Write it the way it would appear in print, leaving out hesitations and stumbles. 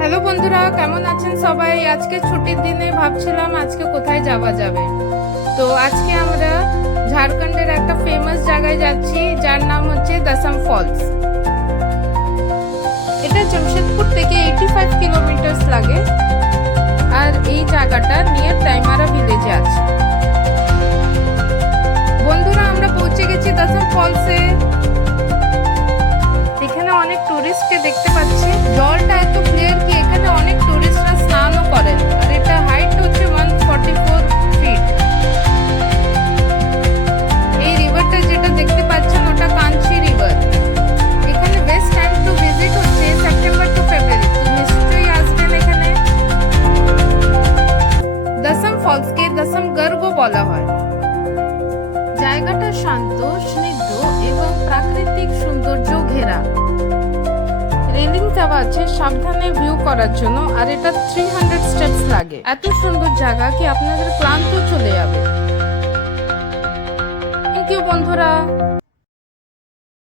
Hello বন্ধুরা, কেমন আছেন সবাই? আজকে ছুটির দিনে ভাবছিলাম আজকে কোথায় যাওয়া যাবে। তো আজকে আমরা ঝাড়খণ্ডের একটা ফেমাস জায়গায় যাচ্ছি, যার নাম হচ্ছে দশম ফলস। এটা জামশেদপুর থেকে 85 কিলোমিটার লাগে, আর এই জায়গাটা নিয়ার টাইমারা ভিলেজে আছে। বন্ধুরা, আমরা পৌঁছে গেছি দশম ফলসে। এখানে অনেক টুরিস্টকে দেখতে পাচ্ছি। জলটা এত ক্লিয়ার কি এখানে অনেক টুরিস্টরা স্নানও করেন। আর এটা হাইট হচ্ছে 144 ফিট। এই রিভারটা যেটা দেখতে পাচ্ছেন ওটা কাঞ্চি রিভার। এখানে বেস্ট টাইম টু ভিজিট হচ্ছে সেপ্টেম্বর টু ফেব্রুয়ারি। তো নিশ্চয়ই আসবেন এখানে। দশম ফলসকে দশম গর্গ বলা হয়। জায়গাটা শান্ত, স্নিগ্ধ এবং প্রাকৃতিক সৌন্দর্য ঘেরা। রেলিং দেওয়া আছে সাবধানে ভিউ করার জন্য, আর এটা 300 স্টেপস লাগে। এত সুন্দর জায়গা কি আপনাদের ক্লান্ত চলে যাবে। থ্যাংক ইউ বন্ধুরা।